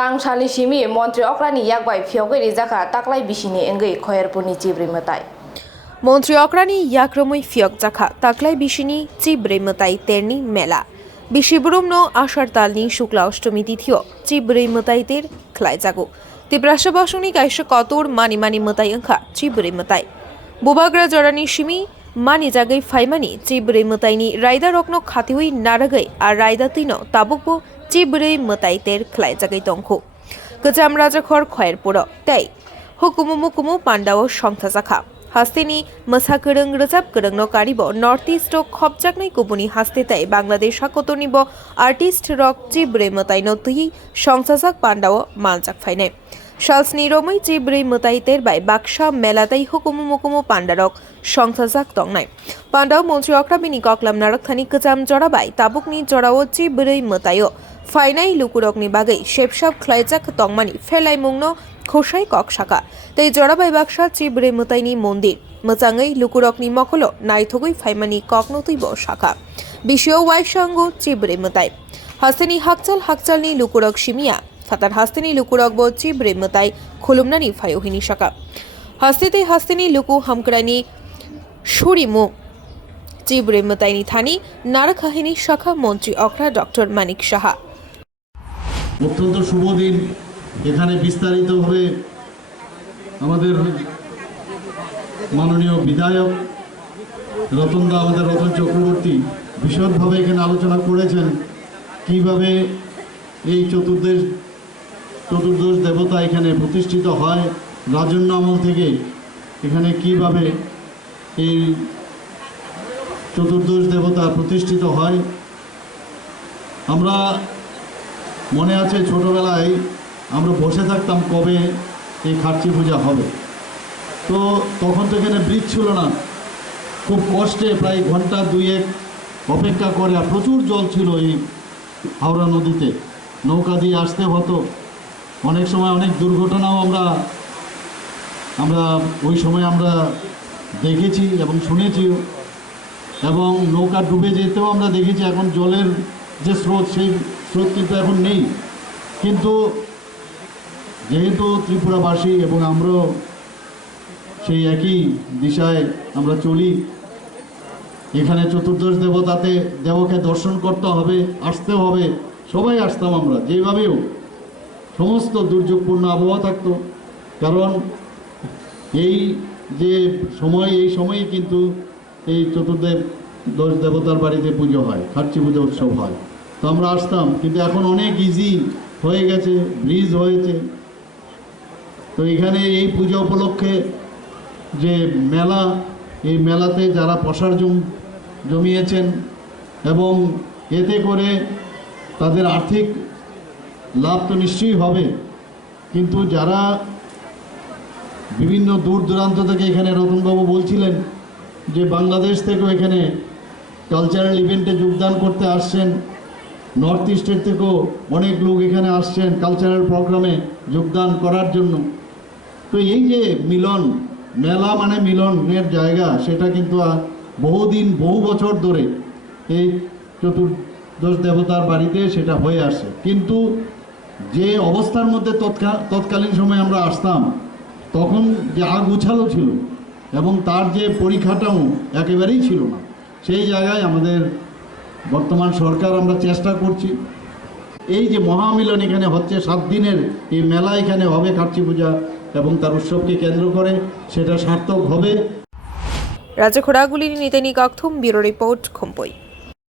Tangshali Shimi, Mantri Okrani Yakwai Fiogri Zaka, Taklai Bishini, Engay, Koyerpuni Chibri Matai. Mantri Okrani Yakromui Fiog Zaka, Taklai Bishini, Chibri Matai Terni Mela. Bishibrumno Ashartalni Shukla Ostomitithio, Chibri Matai Ter, Klaizago. Tibrasha Bashuni Kaisha Kotur, Mani Matai Anka, Chibri Matai. Bubagra Jorani Shimi, Mani Jagai Faimani, Chibri Mataini, Raida Rokno Khatiwi, Naragai, a Raida Tino, Tabupo, Chibri Matai Ter, Klaizagai Tonko. Kajam Rajakhor Khoerpuro, Tay. Hukumukumu Pandao Shongtazaka. Hasteni, Masakurung Razab Kurungno Karibo, Northeast of Khopjaknai Kubuni Hastete, Bangladesh Hakotonibo, Artist Rock Chibri Mataino Tui, Shongtazak Pandao, Maljak Fine. Shalsni Romai Chibri Mutaiter by Baksha Melatai Hukumukumu Pandarok, Shongtazak Tongnai. Pandao Mantri Okra Bini Koklam Narakhani Kazam Jorabai, Tabukni Jorao Chibri Mutayo, Finai Lukurokni Bagai, Shepshap Klaizak Tongmani, Felai Mungno, Koshai Kokshaka, They Jorabai Baksha Chibri Mutaini Mundi, Mazangai Lukurokni Mokolo, Naitogui Faimani Koknotibo Shaka, Bishio Waishango Chibri Mutai, Haseni Hakchalni Lukurok Shimia. Fatar Hasteni Lukurok bo Chibri Matai, Kolumnani Fayohini Shaka. Hasteni Luku Hamkrani Shurimu Chibri Mataini Thani, Narakahini Shaka Mantri Okra Dr. Manik Shaha. অত্যন্ত শুভ দিন এখানে বিস্তারিতভাবে আমাদের মাননীয় বিধায়ক রতনদা আমাদের রতন চক্রবর্তী বিশদভাবে এখানে আলোচনা করেছেন কিভাবে এই চতুর্দশ দেবতা এখানে প্রতিষ্ঠিত হয় রাজন্য আমল থেকে এখানে কিভাবে এই চতুর্দশ দেবতা প্রতিষ্ঠিত হয় আমরা মনে আছে ছোটবেলায় আমরা বসে থাকতাম কবে এই খার্চি পূজা হবে তো তখন তো এখানে ব্রিজ ছিল না খুব কষ্টে প্রায় ঘন্টা দুয়েক অপেক্ষা করে আর প্রচুর জল ছিল এই হাওড়া নদীতে নৌকা দিয়ে আসতে হতো অনেক সময় অনেক দুর্ঘটনাও আমরা ওই সময় আমরা দেখেছি এবং শুনেছিও এবং নৌকা ডুবে যেতেও আমরা দেখেছি এখন জলের যে স্রোত সেই স্রোত কিন্তু এখন নেই কিন্তু যেহেতু ত্রিপুরাবাসী এবং আমরাও সেই একই দিশায় আমরা চলি এখানে চতুর্দশ দেবকে দর্শন করতে হবে আসতে হবে সবাই আসতাম আমরা যেভাবেও সমস্ত দুর্যোগপূর্ণ আবহাওয়া থাকতো কারণ এই যে সময় এই সময়ই কিন্তু এই চতুর্দশ দেবতার বাড়িতে পুজো হয় খার্চি পুজো উৎসব হয় তো আমরা আসতাম কিন্তু এখন অনেক ইজি হয়ে গেছে ব্রিজ হয়েছে তো এখানে এই পূজা উপলক্ষে যে মেলা এই মেলাতে যারা প্রসার জমিয়েছেন এবং এতে করে তাদের আর্থিক লাভ তো নিশ্চয়ই হবে কিন্তু যারা বিভিন্ন দূর দূরান্ত থেকে এখানে রতনবাবু বলছিলেন যে বাংলাদেশ থেকেও এখানে কালচারাল ইভেন্টে যোগদান করতে আসছেন নর্থ ইস্টের থেকেও অনেক লোক এখানে আসছেন কালচারাল প্রোগ্রামে যোগদান করার জন্য তো এই যে মিলন মেলা মানে মিলনের জায়গা সেটা কিন্তু বহু বছর ধরে এই চতুর্দশ দেবতার বাড়িতে সেটা হয়ে আসে কিন্তু যে অবস্থার মধ্যে তৎকালীন সময় আমরা আসতাম তখন যে উছালো ছিল এবং তার যে পরিকাঠামো একেবারেই ছিল না সেই জায়গায় আমাদের বর্তমান সরকার আমরা চেষ্টা করছি এই যে মহামিলন এখানে হচ্ছে 7 দিনের এই মেলা এখানে হবে খার্চি পূজা এবং তার উৎসবকে কেন্দ্র করে সেটা সার্থক হবে রাজখোড়াগুলি নিতেনি কাকথুম ব্যুরো রিপোর্ট খুম্পুই।